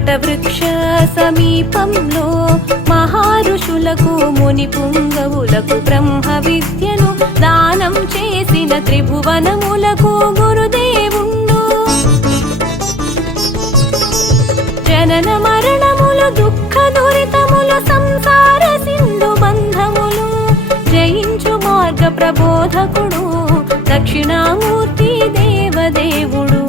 వటవృక్ష సమీపంలో మహారుషులకు ముని పుంగవులకు బ్రహ్మ విద్యను దానం చేసిన త్రిభువనములకు గురుదేవుండు. జనన మరణములు దుఃఖ దురితములు సంసార సింధు బంధములు జయించు మార్గ ప్రబోధకుడు దక్షిణామూర్తి దేవదేవుడు.